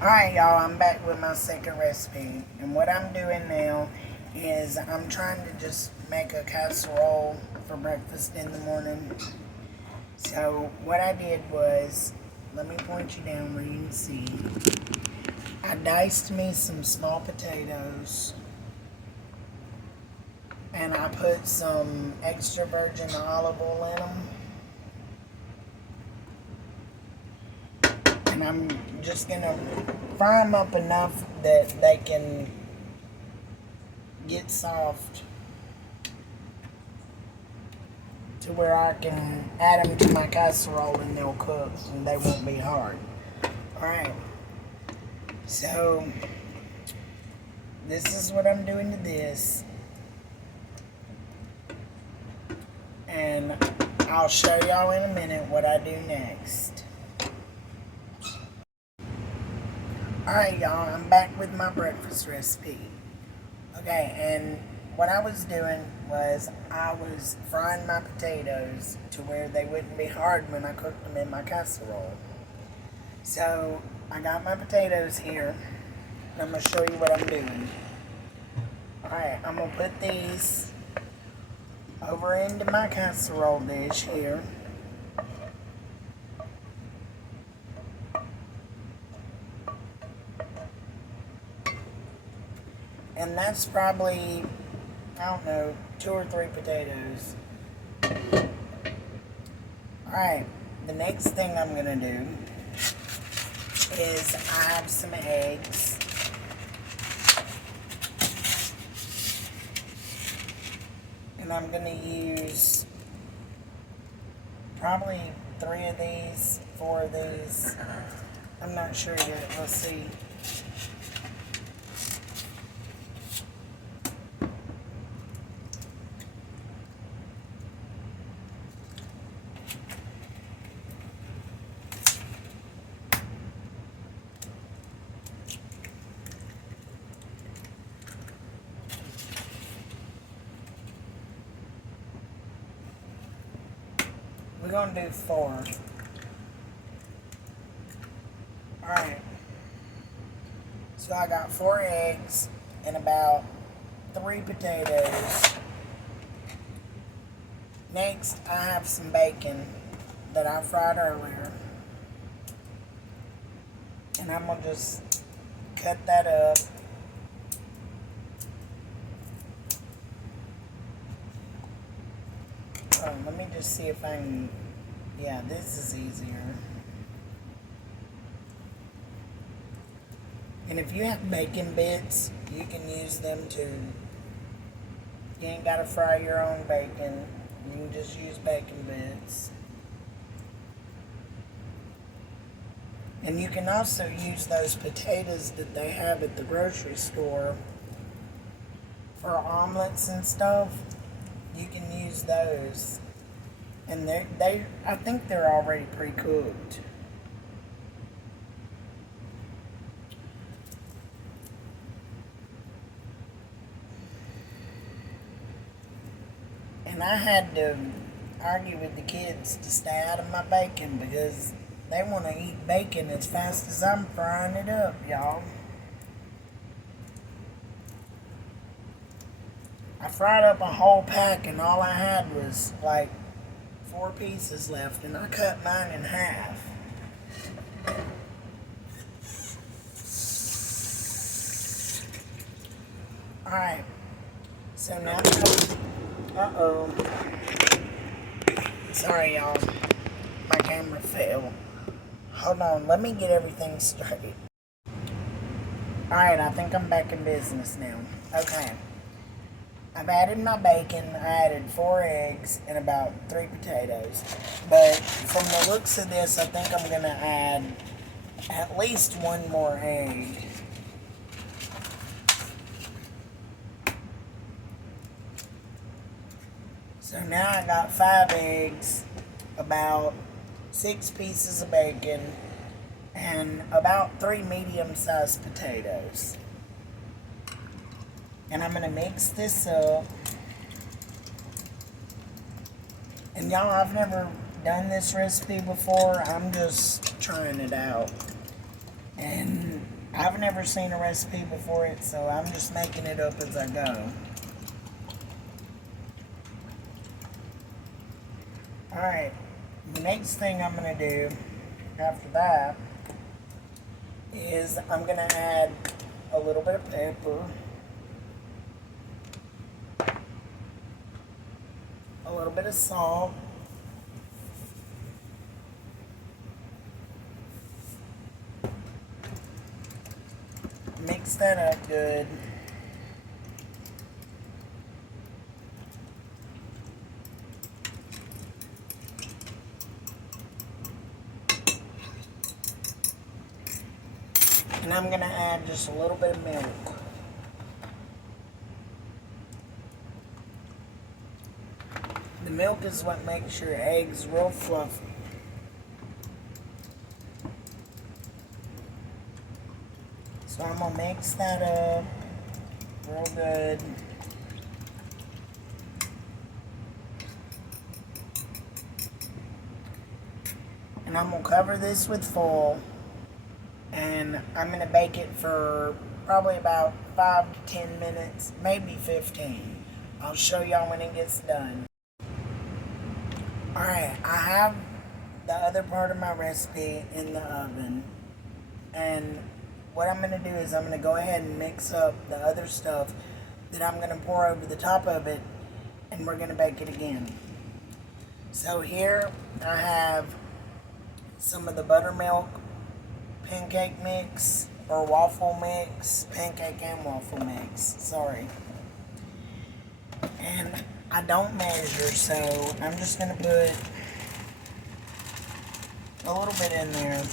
Alright y'all, I'm back with my second recipe, and what I'm doing now is I'm trying to just make a casserole for breakfast in the morning. So what I did was, let me point you down where you can see, I diced me some small potatoes and I put some extra virgin olive oil in them. And I'm just gonna fry them up enough that they can get soft to where I can add them to my casserole and they'll cook and they won't be hard. Alright, so this is what I'm doing to this, and I'll show y'all in a minute what I do next. Alright y'all, I'm back with my breakfast recipe. Okay, and what I was doing was I was frying my potatoes to where they wouldn't be hard when I cooked them in my casserole. So I got my potatoes here, and I'm going to show you what I'm doing. Alright, I'm going to put these over into my casserole dish here. And that's probably, I don't know, 2 or 3 potatoes. Alright, the next thing I'm going to do is I have some eggs. And I'm going to use probably 3 of these, 4 of these. I'm not sure yet. Let's see. We're going to do 4. Alright. So I got 4 eggs and about 3 potatoes. Next, I have some bacon that I fried earlier. And I'm going to just cut that up. Oh, let me just see if I can, yeah, this is easier. And if you have bacon bits, you can use them too. You ain't got to fry your own bacon. You can just use bacon bits. And you can also use those potatoes that they have at the grocery store for omelets and stuff. You can use those, and I think they're already pre-cooked. And I had to argue with the kids to stay out of my bacon because they want to eat bacon as fast as I'm frying it up, y'all. I fried up a whole pack and all I had was like 4 pieces left, and I cut mine in half. Alright, so now, uh-oh, sorry y'all, my camera fell. Hold on, let me get everything straight. Alright, I think I'm back in business now. Okay. I've added my bacon, I added 4 eggs, and about 3 potatoes. But from the looks of this, I think I'm going to add at least 1 more egg. So now I got 5 eggs, about 6 pieces of bacon, and about 3 medium-sized potatoes. And I'm going to mix this up. And y'all, I've never done this recipe before. I'm just trying it out. And I've never seen a recipe before it, so I'm just making it up as I go. Alright, the next thing I'm going to do after that is I'm going to add a little bit of pepper, a little bit of salt, mix that up good. And I'm going to add just a little bit of milk. The milk is what makes your eggs real fluffy. So I'm going to mix that up real good. And I'm going to cover this with foil. And I'm going to bake it for probably about 5 to 10 minutes, maybe 15. I'll show y'all when it gets done. Alright, I have the other part of my recipe in the oven. And what I'm going to do is I'm going to go ahead and mix up the other stuff that I'm going to pour over the top of it, and we're going to bake it again. So here I have some of the buttermilk pancake mix, or waffle mix, pancake and waffle mix, sorry. And I don't measure, so I'm just going to put a little bit in there.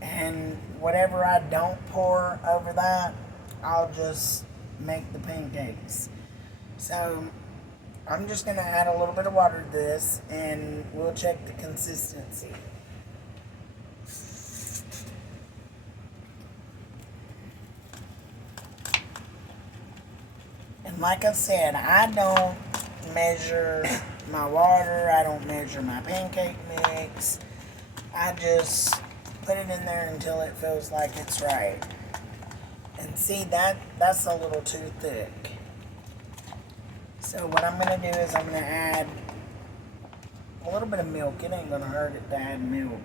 And whatever I don't pour over that, I'll just make the pancakes. So I'm just going to add a little bit of water to this, and we'll check the consistency. And like I said, I don't measure my water, I don't measure my pancake mix. I just put it in there until it feels like it's right. And see, that's a little too thick. So what I'm going to do is I'm going to add a little bit of milk. It ain't going to hurt it to add milk.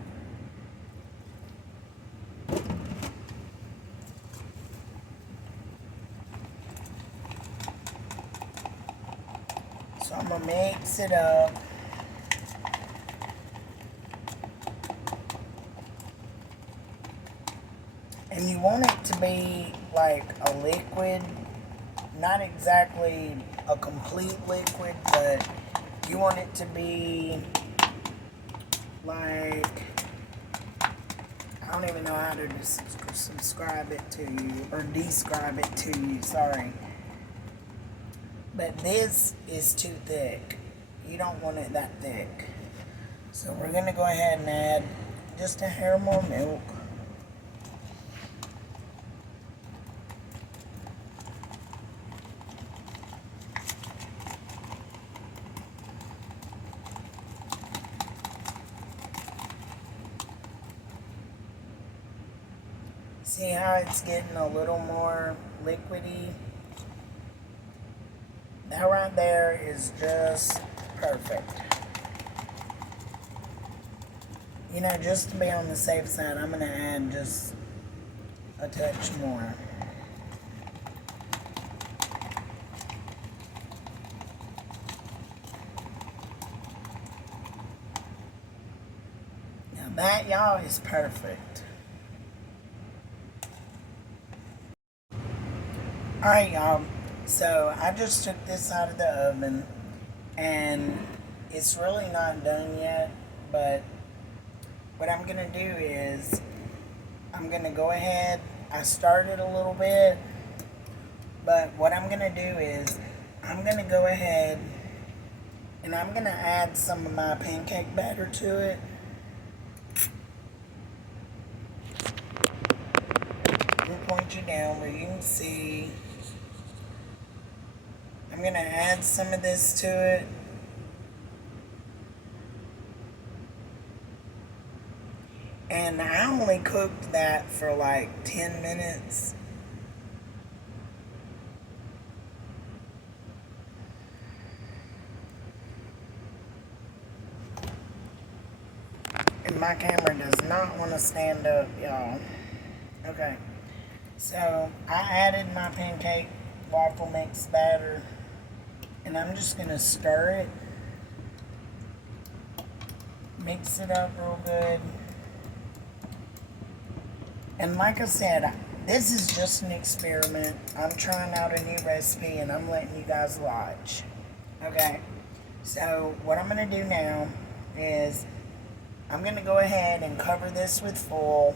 So I'm going to mix it up. And you want it to be like a liquid, not exactly a complete liquid, but you want it to be like, I don't even know how to subscribe it to you, or describe it to you, sorry. But this is too thick. You don't want it that thick. So we're going to go ahead and add just a hair more milk. See how it's getting a little more liquidy? That right there is just perfect. You know, just to be on the safe side, I'm going to add just a touch more. Now that, y'all, is perfect. Alright, y'all. So I just took this out of the oven, and it's really not done yet, but what I'm going to do is I'm going to go ahead, I started a little bit, but what I'm going to do is I'm going to go ahead and I'm going to add some of my pancake batter to it. I'm going to point you down where you can see. I'm going to add some of this to it. And I only cooked that for like 10 minutes. And my camera does not want to stand up, y'all. Okay. So I added my pancake waffle mix batter. And I'm just going to stir it. Mix it up real good. And like I said, this is just an experiment. I'm trying out a new recipe and I'm letting you guys watch. Okay. So what I'm going to do now is I'm going to go ahead and cover this with foil.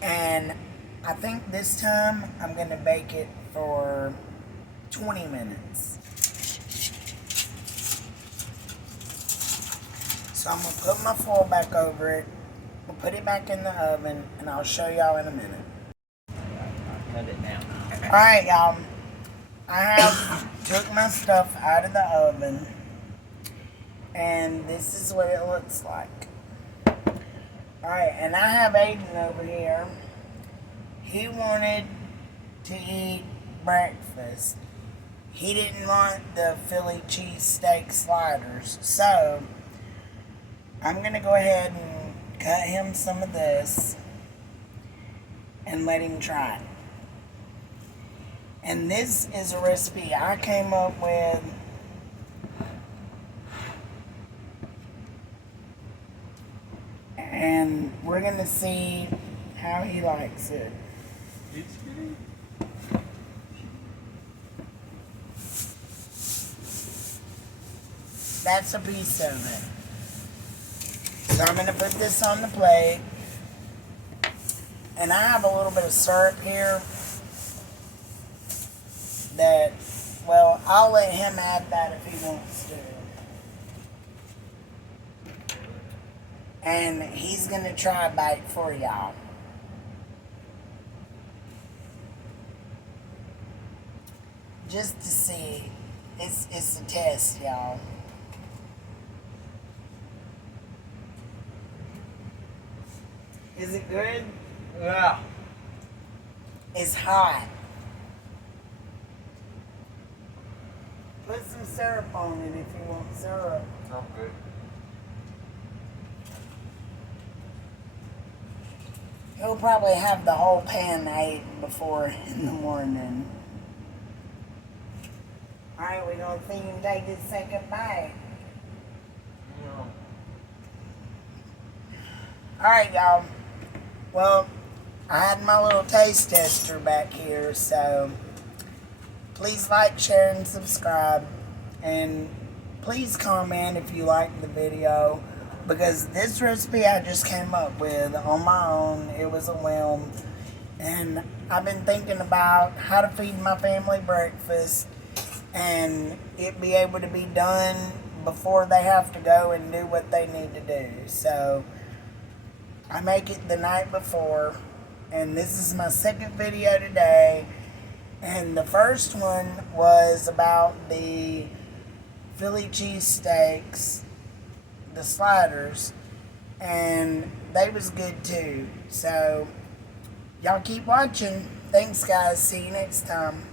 And I think this time I'm going to bake it for 20 minutes. So I'm going to put my foil back over it. We'll put it back in the oven and I'll show y'all in a minute. I'll cut it now. Alright, y'all. I have took my stuff out of the oven. And this is what it looks like. Alright, and I have Aiden over here. He wanted to eat breakfast. He didn't want the Philly cheesesteak sliders. So, I'm going to go ahead and cut him some of this and let him try it. And this is a recipe I came up with. And we're going to see how he likes it. That's a piece of it. So I'm going to put this on the plate. And I have a little bit of syrup here that, well, I'll let him add that if he wants to. And he's going to try a bite for y'all. Just to see. It's a test, y'all. Is it good? Yeah. It's hot. Put some syrup on it if you want syrup. Okay. He'll probably have the whole pan ate before in the morning. Alright, we're going to see him take his second bite. Alright, y'all. Well, I had my little taste tester back here, so please like, share, and subscribe. And please comment if you like the video, because this recipe I just came up with on my own. It was a whim. And I've been thinking about how to feed my family breakfast and it be able to be done before they have to go and do what they need to do. So I make it the night before, and this is my second video today. And the first one was about the Philly cheesesteaks, the sliders, and they was good too. So y'all keep watching. Thanks, guys. See you next time.